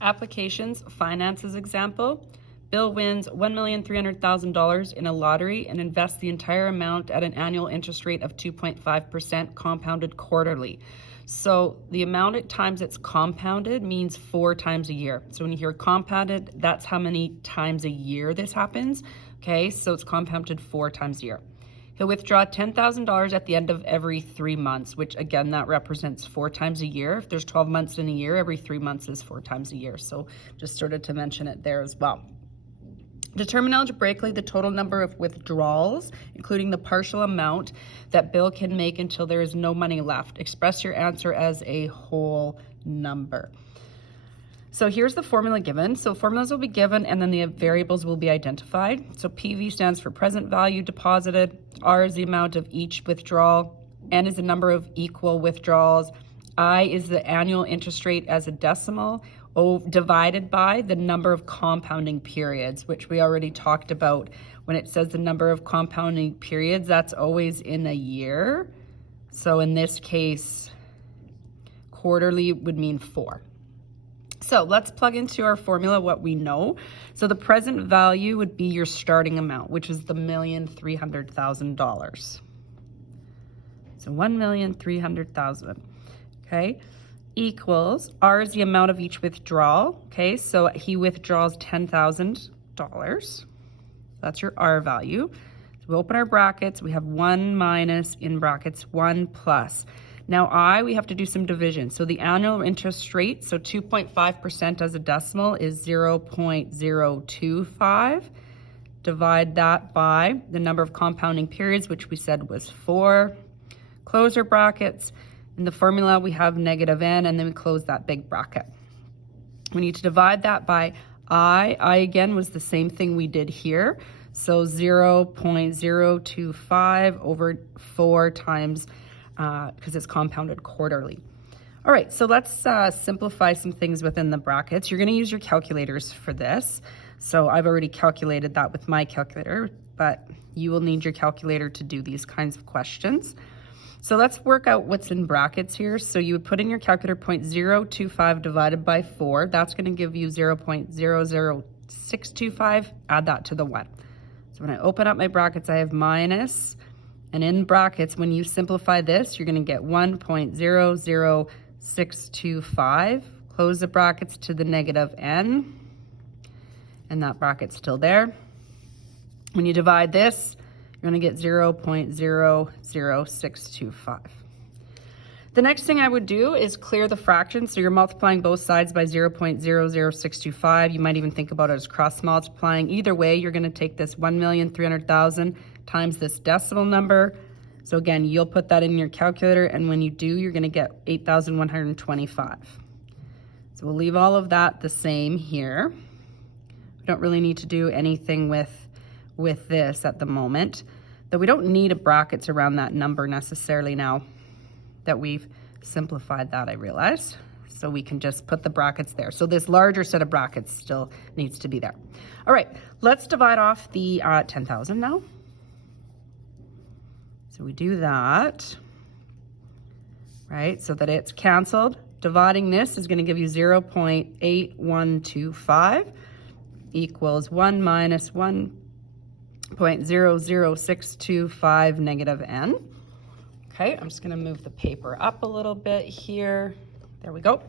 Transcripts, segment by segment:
Applications, finances example. Bill wins $1,300,000 in a lottery and invests the entire amount at an annual interest rate of 2.5% compounded quarterly. So the amount of times it's compounded means 4 times a year. So when you hear compounded, that's how many times a year this happens. Okay, so it's compounded 4 times a year. He'll withdraw $10,000 at the end of every 3 months, which again, that represents 4 times a year. If there's 12 months in a year, every 3 months is 4 times a year. So just sort of to mention it there as well. Determine algebraically the total number of withdrawals, including the partial amount that Bill can make until there is no money left. Express your answer as a whole number. So here's the formula given. So formulas will be given and then the variables will be identified. So PV stands for present value deposited, R is the amount of each withdrawal, N is the number of equal withdrawals, I is the annual interest rate as a decimal, O divided by the number of compounding periods, which we already talked about. When it says the number of compounding periods, that's always in a year. So in this case, quarterly would mean 4. So let's plug into our formula what we know. So the present value would be your starting amount, which is the $1,300,000. So $1,300,000, okay? Equals, R is the amount of each withdrawal, okay? So he withdraws $10,000. That's your R value. So we open our brackets, we have 1 minus, in brackets, 1 plus. Now we have to do some division. So the annual interest rate, so 2.5% as a decimal is 0.025. Divide that by the number of compounding periods, which we said was 4. Close our brackets. In the formula, we have negative n, and then we close that big bracket. We need to divide that by I. I again was the same thing we did here. So 0.025 over 4 times, because it's compounded quarterly. All right, so let's simplify some things within the brackets. You're going to use your calculators for this. So I've already calculated that with my calculator, but you will need your calculator to do these kinds of questions. So let's work out what's in brackets here. So you would put in your calculator 0.025 divided by 4. That's going to give you 0.00625. Add that to the 1. So when I open up my brackets, I have minus, and in brackets, when you simplify this, you're going to get 1.00625. Close the brackets to the negative n, and that bracket's still there. When you divide this, you're going to get 0.00625. The next thing I would do is clear the fraction. So you're multiplying both sides by 0.00625. You might even think about it as cross multiplying. Either way, you're going to take this 1,300,000 times this decimal number. So again, you'll put that in your calculator, and when you do, you're going to get 8,125. So we'll leave all of that the same here. We don't really need to do anything with this at the moment, though we don't need a brackets around that number necessarily now that we've simplified that, I realize. So we can just put the brackets there. So this larger set of brackets still needs to be there. All right, let's divide off the 10,000 now. So we do that, right, so that it's canceled. Dividing this is going to give you 0.8125 equals 1 minus 1.00625 negative n. Okay, I'm just going to move the paper up a little bit here. There we go.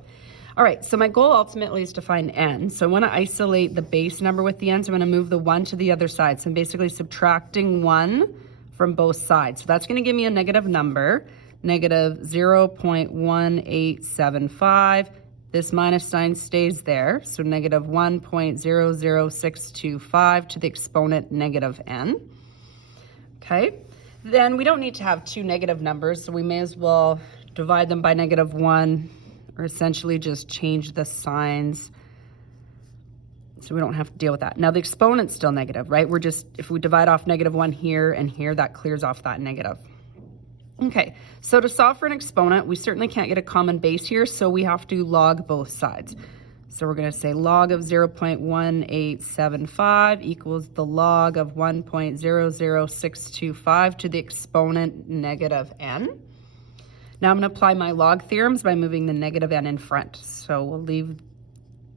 All right, so my goal ultimately is to find n. So I want to isolate the base number with the n, so I'm going to move the 1 to the other side. So I'm basically subtracting 1 from both sides. So that's going to give me a negative number, negative 0.1875. This minus sign stays there, so negative 1.00625 to the exponent negative n. Okay, then we don't need to have 2 negative numbers, so we may as well divide them by negative 1, or essentially just change the signs so we don't have to deal with that. Now the exponent's still negative, right? If we divide off negative 1 here and here, that clears off that negative. Okay, so to solve for an exponent, we certainly can't get a common base here, so we have to log both sides. So we're going to say log of 0.1875 equals the log of 1.00625 to the exponent negative n. Now I'm going to apply my log theorems by moving the negative n in front. So we'll leave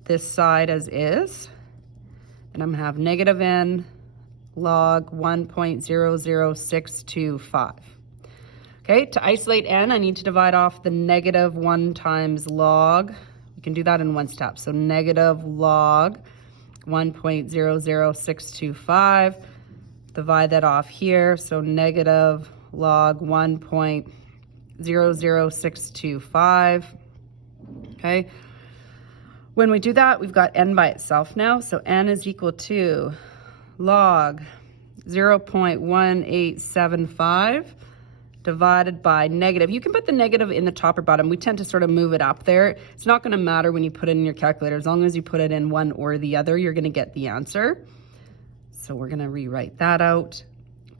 this side as is. And I'm gonna have negative n log 1.00625. Okay, to isolate n, I need to divide off the negative 1 times log. We can do that in one step. So negative log 1.00625. Divide that off here. So negative log 1.00625. Okay. When we do that, we've got n by itself now. So n is equal to log 0.1875 divided by negative. You can put the negative in the top or bottom. We tend to sort of move it up there. It's not going to matter when you put it in your calculator. As long as you put it in one or the other, you're going to get the answer. So we're going to rewrite that out.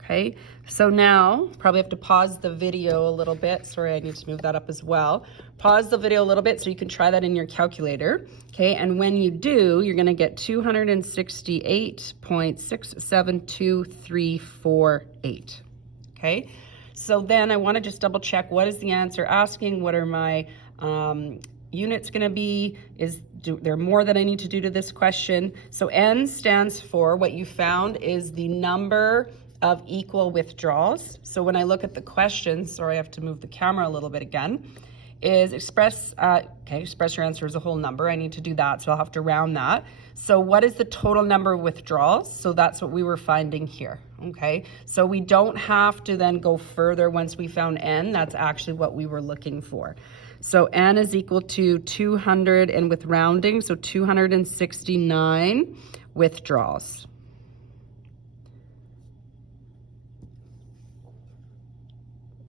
Okay, so now probably have to pause the video a little bit. Sorry, I need to move that up as well. Pause the video a little bit so you can try that in your calculator. Okay, and when you do, you're going to get 268.67238. Okay, so then I want to just double check, what is the answer asking? What are my units going to be? Is there more that I need to do to this question? So N stands for, what you found is the number of equal withdrawals. So when I look at the question, sorry, I have to move the camera a little bit again, is express your answer as a whole number. I need to do that, so I'll have to round that. So what is the total number of withdrawals? So that's what we were finding here, okay? So we don't have to then go further once we found N. That's actually what we were looking for. So N is equal to 200, and with rounding, so 269 withdrawals.